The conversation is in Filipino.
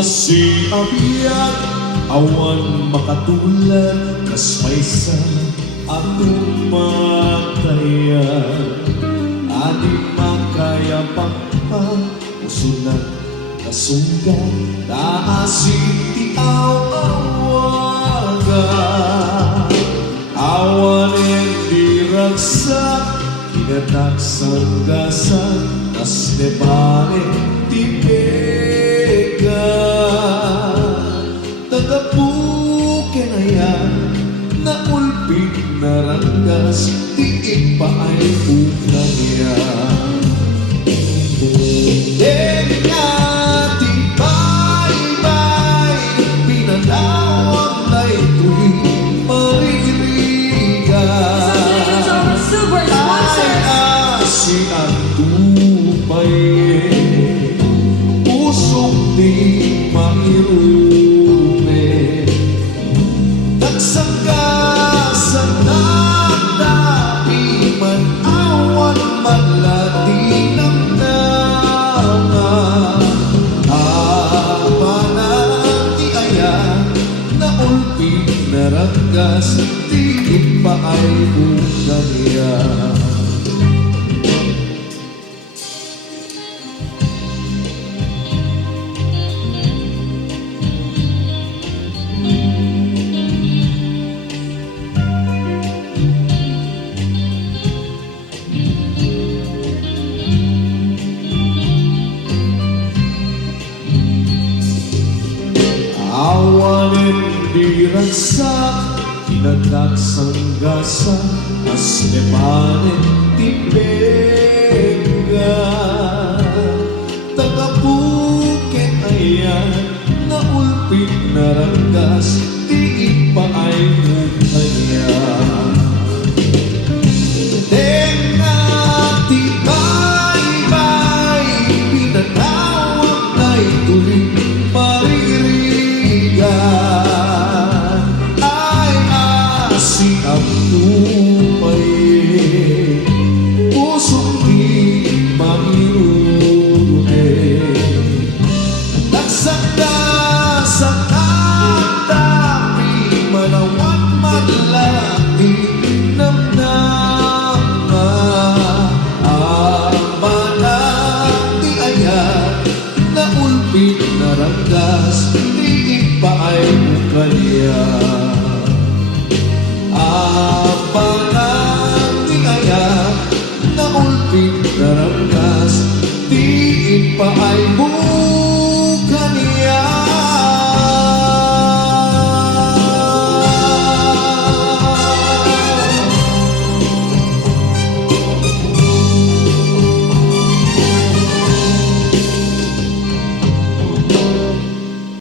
si abiyag awan makatulad kas may sa atong matayan adi makaya pagpausunan kasundan naasing ti awaga awan hindi ragsak kinanak sanggasan kas debane tipega tagapukin ayan na ulpig na ranggas tiig pa ay ulan niya Dengati bye-bye pinanawag na ito'y maririgan ay asi ang tupay pusong di mairume nagsangga sa nadapi man awan malati ng naranggas tingin pa ay ulan niya awanin di ragsak kinagnak sanggasa as nepanin tipega tagapukin ayan na ulpig na ranggas tiig pa ay mukanya Dengati bye-bye pinanawag na ito'y maririgan ay asi ang tupay pusong di mairume nagsakda sa katapi manawan malati namnama ang manati ayan na ulpig na ranggas tiig pa ay mukanya panati ayan na ulpig na ranggas tiig pa ay